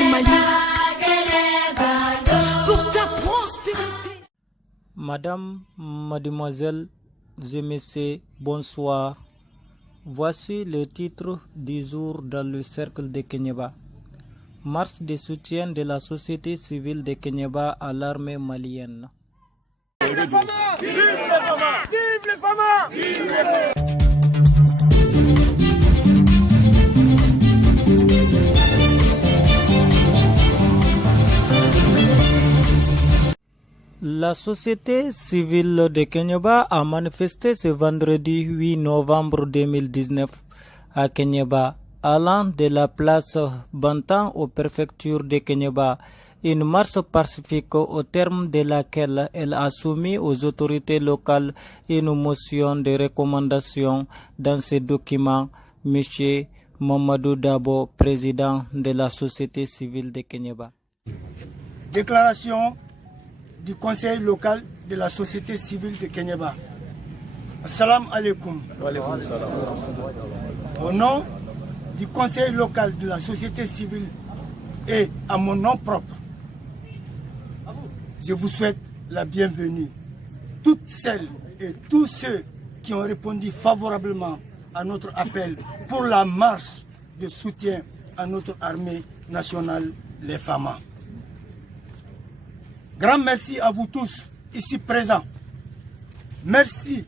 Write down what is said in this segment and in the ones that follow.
le Mali pour ta prospérité. Madame, mademoiselle, messieurs, bonsoir. Voici le titre du jour dans le cercle de Kéniéba. Marche de soutien de la société civile de Kéniéba à l'armée malienne. Vive les FAMA! Vive les FAMA! Vive les FAMA! Vive les FAMA! La société civile de Kéniéba a manifesté ce vendredi 8 novembre 2019 à Kéniéba, allant de la place Bantan aux préfectures de Kéniéba. Une marche pacifique au terme de laquelle elle a soumis aux autorités locales une motion de recommandation. Dans ce document, M. Mamadou Dabo, président de la société civile de Kéniéba. Déclaration du conseil local de la société civile de Kéniéba. Assalamu alaikum. Au nom du conseil local de la société civile et à mon nom propre, je vous souhaite la bienvenue. Toutes celles et tous ceux qui ont répondu favorablement à notre appel pour la marche de soutien à notre armée nationale, les FAMA. Grand merci à vous tous ici présents. Merci,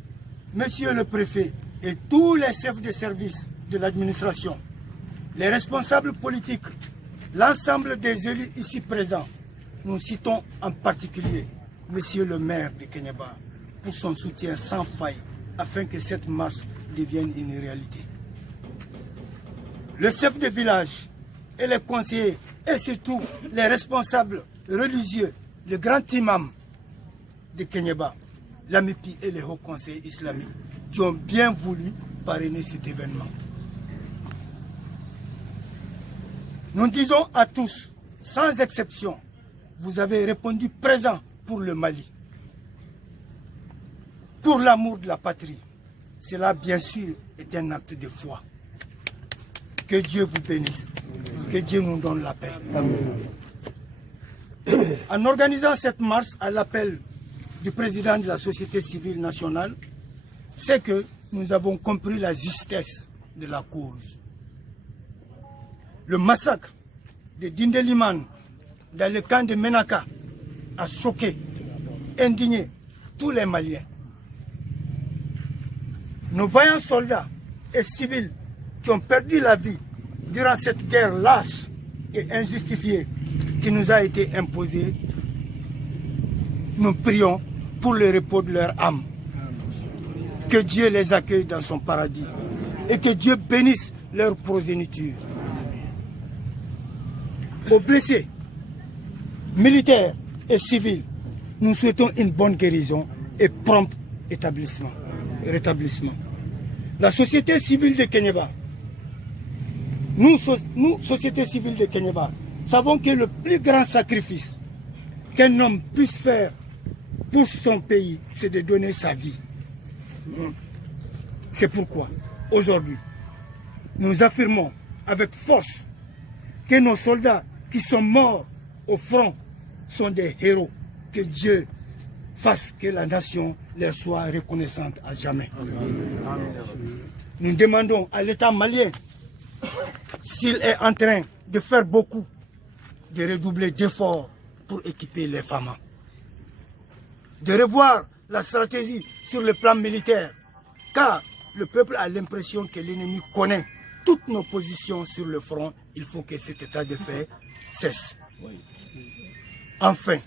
monsieur le préfet et tous les chefs de service de l'administration, les responsables politiques, l'ensemble des élus ici présents. Nous citons en particulier monsieur le maire de Kéniéba pour son soutien sans faille afin que cette marche devienne une réalité. Le chef de village et les conseillers et surtout les responsables religieux, le grand imam de Kéniéba, l'AMIPI et les hauts conseils islamiques qui ont bien voulu parrainer cet événement. Nous disons à tous, sans exception, vous avez répondu présent pour le Mali, pour l'amour de la patrie. Cela, bien sûr, est un acte de foi. Que Dieu vous bénisse, que Dieu nous donne la paix. Amen. En organisant cette marche à l'appel du président de la société civile nationale, c'est que nous avons compris la justesse de la cause. Le massacre de Dindeliman dans le camp de Menaka a choqué, indigné tous les Maliens. Nos vaillants soldats et civils qui ont perdu la vie durant cette guerre lâche et injustifiée qui nous a été imposée, nous prions pour le repos de leur âme. Que Dieu les accueille dans son paradis et que Dieu bénisse leur progéniture. Aux blessés, militaires et civils, nous souhaitons une bonne guérison et prompt rétablissement. La société civile de Kéniéba, nous, société civile de Kéniéba, savons que le plus grand sacrifice qu'un homme puisse faire pour son pays, c'est de donner sa vie. C'est pourquoi, aujourd'hui, nous affirmons avec force que nos soldats qui sont morts au front sont des héros. Que Dieu fasse que la nation leur soit reconnaissante à jamais. Nous demandons à l'État malien, s'il est en train de faire beaucoup, de redoubler d'efforts pour équiper les FAMA. De revoir la stratégie sur le plan militaire, car le peuple a l'impression que l'ennemi connaît toutes nos positions sur le front. Il faut que cet état de fait cesse. Enfin,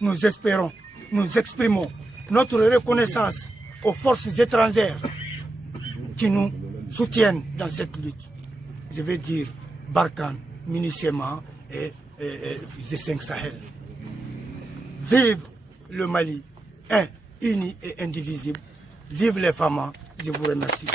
nous espérons, nous exprimons notre reconnaissance aux forces étrangères qui nous soutiennent dans cette lutte. Je vais dire Barkhane, MINUSMA et G5 Sahel. Vive le Mali, un, uni et indivisible. Vive les FAMA. Je vous remercie.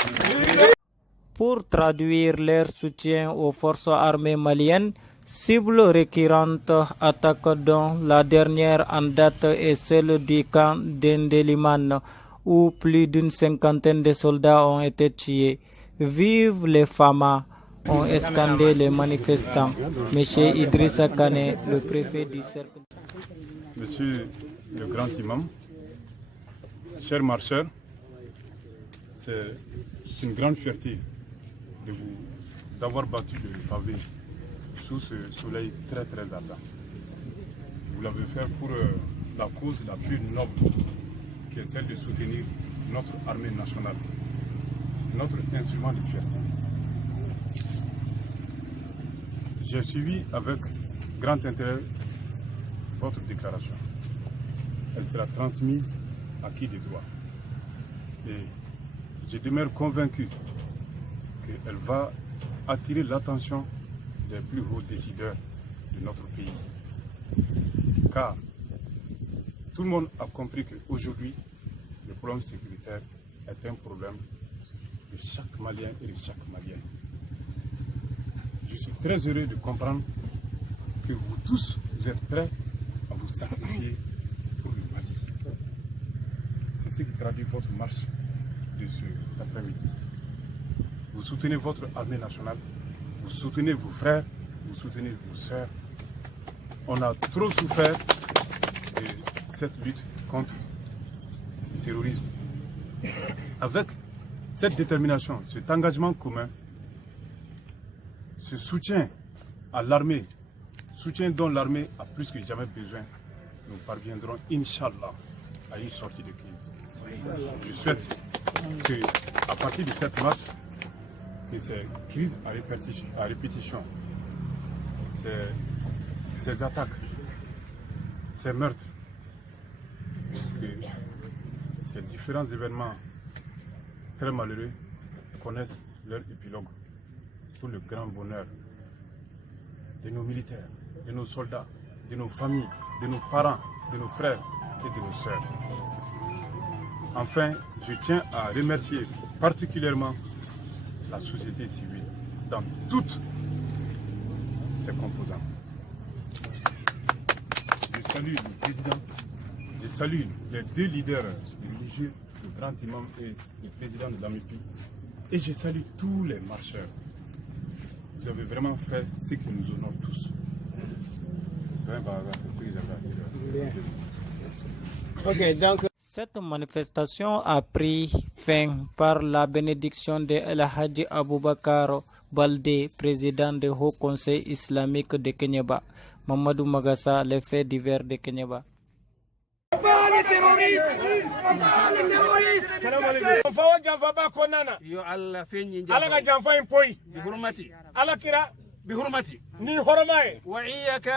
Pour traduire leur soutien aux forces armées maliennes, cible récurrente attaque dont la dernière en date est celle du camp d'Endeliman où plus d'une cinquantaine de soldats ont été tués. Vive les FAMA, ont escandé les manifestants. Monsieur Idrissa Kane, le préfet du cercle. Monsieur le grand imam, chers marcheurs, c'est une grande fierté d'avoir battu le pavé sous ce soleil très très ardent. Vous l'avez fait pour la cause la plus noble, qui est celle de soutenir notre armée nationale, notre instrument de fierté. J'ai suivi avec grand intérêt votre déclaration. Elle sera transmise à qui de droit. Et je demeure convaincu qu'elle va attirer l'attention des plus hauts décideurs de notre pays. Car tout le monde a compris qu'aujourd'hui, le problème sécuritaire est un problème de chaque Malien et de chaque Malienne. Je suis très heureux de comprendre que vous tous, vous êtes prêts à vous sacrifier pour le Mali. C'est ce qui traduit votre marche de cet après-midi. Vous soutenez votre armée nationale, vous soutenez vos frères, vous soutenez vos sœurs. On a trop souffert de cette lutte contre le terrorisme. Avec cette détermination, cet engagement commun, ce soutien à l'armée, soutien dont l'armée a plus que jamais besoin, nous parviendrons, Inch'Allah, à une sortie de crise. Je souhaite qu'à partir de cette marche, que ces crises à répétition, ces attaques, ces meurtres, que ces différents événements très malheureux connaissent leur épilogue pour le grand bonheur de nos militaires, de nos soldats, de nos familles, de nos parents, de nos frères et de nos sœurs. Enfin, je tiens à remercier particulièrement la société civile dans toutes ses composantes. Je salue le président, je salue les deux leaders religieux, le grand imam et le président de l'AMIPI, et je salue tous les marcheurs. Vous avez vraiment fait ce qui nous honore tous. Cette manifestation a pris fin par la bénédiction de El Hadji Aboubakar Baldé, président du Haut Conseil islamique de Kéniéba. Mamadou Magassa, les faits divers de Kéniéba. بحرمتي ني حرماي وإياك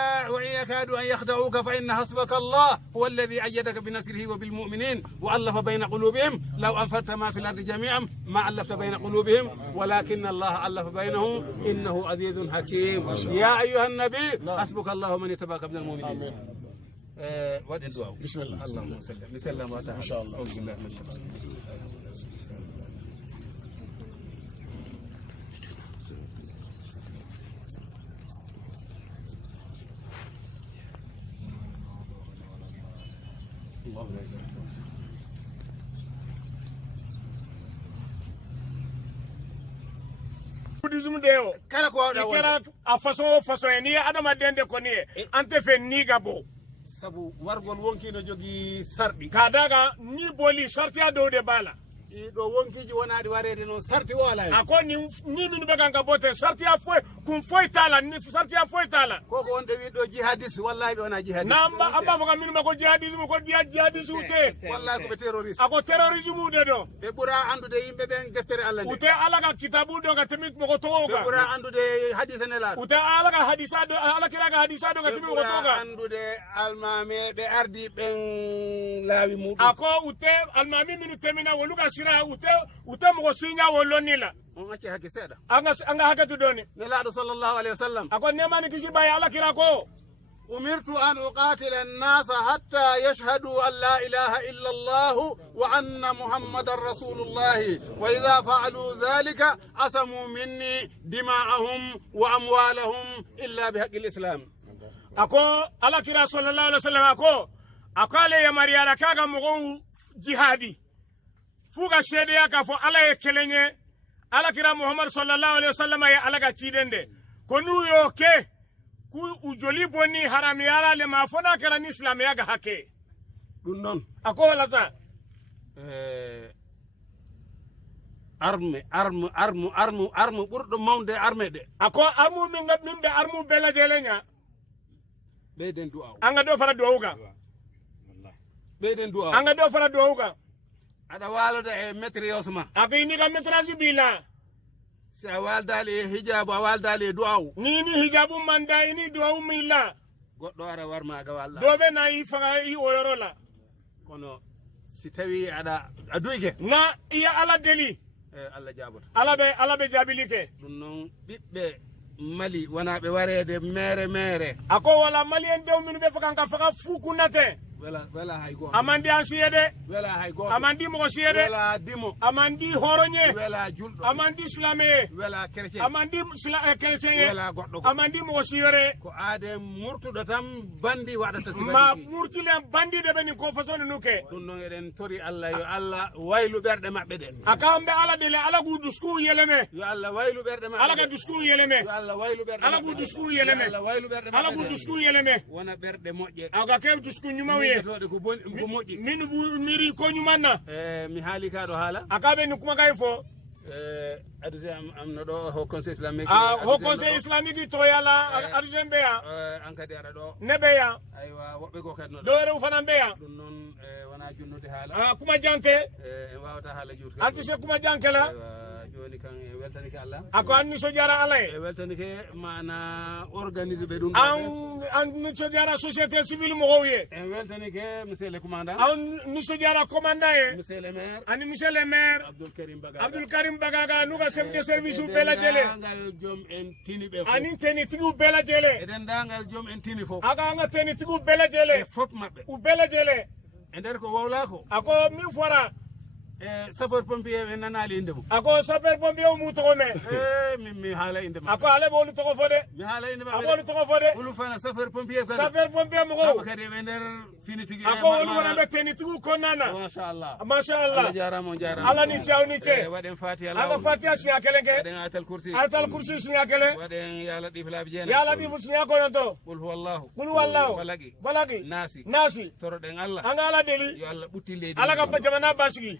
يكاد أن يخدعوك فإن حسبك الله هو الذي أيدك بنصره وبالمؤمنين وألف بين قلوبهم لو أنفقت ما في الأرض جميعا ما ألفت بين قلوبهم ولكن الله ألف بينهم إنه عزيز حكيم يا أيها النبي حسبك الله ومن يتبعك من المؤمنين بسم الله اللهم صل وسلم إن شاء الله أعوذ بالله من الشيطان kala ko wawɗa kala a façon ni adama dende ko ni ante fe ni gabo sabu wargol wonki no jogi sarɗi ka daga ni boli sarti a dow de bala ɗo wonkiji wonaɗi warede noon sarti o ala ako ni min ɓe ganga bote sarti a foy kum foy tala ni sarti a foy tala koko wonɗo wiɗo jihadis wallahi ɓe wona jihadis namba amba foga minma ko jihadisme ko jihadis ute wallahi koɓe terroriste ako terrorisme ude ɗo ɓe ɓuura andude yimɓe ɓen deftere allah nde ute alaga kitabu ɗo ga temit moko towoga ɓe ɓuura andude hadise nelaɗo ute alaga hadisa ɗo ala kiraga hadisa ɗo ga temit moko towoga andude almami ɓe ardi ɓen laawi muɗum ako ute almami minu temina woluga sira ute moko siña wollonila on acci hakke seeɗa anga hakkatu ɗoni nelaɗo sallllahu alayhi wa sallam ako nemani kisi ɓaye ala kira ko أمرت أن أقاتل الناس حتى يشهدوا أن لا إله إلا الله وأن محمد رسول الله وإذا فعلوا ذلك عصموا مني دماءهم وأموالهم إلا بحق الإسلام أكو على كرا صلى الله عليه وسلم أكو أقال يا مريم كاغا مغو جهادي فوغا سيديا كفو على كليني ala kira muhammad sallallahu alaihi wasallam ya ala ga cidende ko nu yo ke ku ujoli bonni haram yara le ma fona kala ni islam ya ga hake dun non ako wala sa arme ɓurɗo mawde arme ɗe ako armu min be armu bela jelenya ɓeyden du'aw anga do fara du'awga ɓeyden du'aw anga do fara du'awga aɗa waloda e maîtriose ma akini ga maîtrise bila si a waldali e hijabu a waldali e du'aw ni hijabu manda ini du'aw milla goɗɗo ara warma ga walla dobe na yi faga yi oyorola kono si tawi aɗa a duyke na iya ala deli Allah jabota ala be jabilike ɗum noon ɓiɓɓe Mali wona ɓe warede mere ako wala malien dew minu be faga faga fukunate wela hay goto amandi ansiyede wela hay goto amandi mo siyede wela dimo amandi horonye wela julɗo amandi islamé wela chrétien amandi chrétien wela goɗɗo amandi mo siyore ko aade murtuɗo tan bandi waɗata ma murtilen bandi de beni ko façon nuke ɗum noon eɗen tori Allah yo Allah waylu ɓerɗe maɓɓe ɗe akambe ala dele ala gu dusku yeleme yo Allah waylu ɓerɗe maɓɓe ala ga dusku yeleme yo Allah waylu ɓerɗe ala gu dusku yeleme Allah waylu ɓerɗe ala gu dusku yeleme wona ɓerɗe moƴƴe aga ke dusku nyumawe toɗe ko moƴƴi min bu miri ko nyumanna mi haali ka ɗo haala akabe ni kuma kay fo aduse am no ɗo ho conseil islamique ho conseil islamique to yala aduse mbeya an kadi aɗa ɗo nebeya aywa woɓɓe ko kadi no ɗo rew fana mbeya ɗum noon wona junnude haala kuma janke en wawata haala juutka antise kuma janke la joni kan e weltanike Allah ako anni so jara ala e weltanike mana organise ɓe ɗum an ni so jara société civile mo hoye en weltanike monsieur le commandant an ni so jara commandant e monsieur le maire ani monsieur le maire Abdul Karim Bagaga nuga chef de service bela jele dangal joom en tini ɓe ani teni tigu bela jele eden dangal joom en tini fof aga nga teni tigu bela jele fof mabɓe u bela jele e nder ko wowla ko ako min fora sapeur pompier ɓe nanali inde mum ako sapeur pompier mu togo me mi haala inde ma ako ale bolu togo fode mi haala inde ma abolu togo fode ulu fana sapeur pompier kadi sapeur pompier mo ko kadi ɓe nder fini tigi ako wolu wona ɓe teni tigu konnana machallah machallah jarama jarama ala ni ciaw ni ce waɗen fatiha aga fatiha sinya kelenge waɗen atal kursi sinya kele waɗen ya latif laabi jeena ya latif sinya kono to qul huwallahu falaki nasi nasi toroɗen Allah anga ala deli yo Allah ɓutti leydi ala ka jamana basigi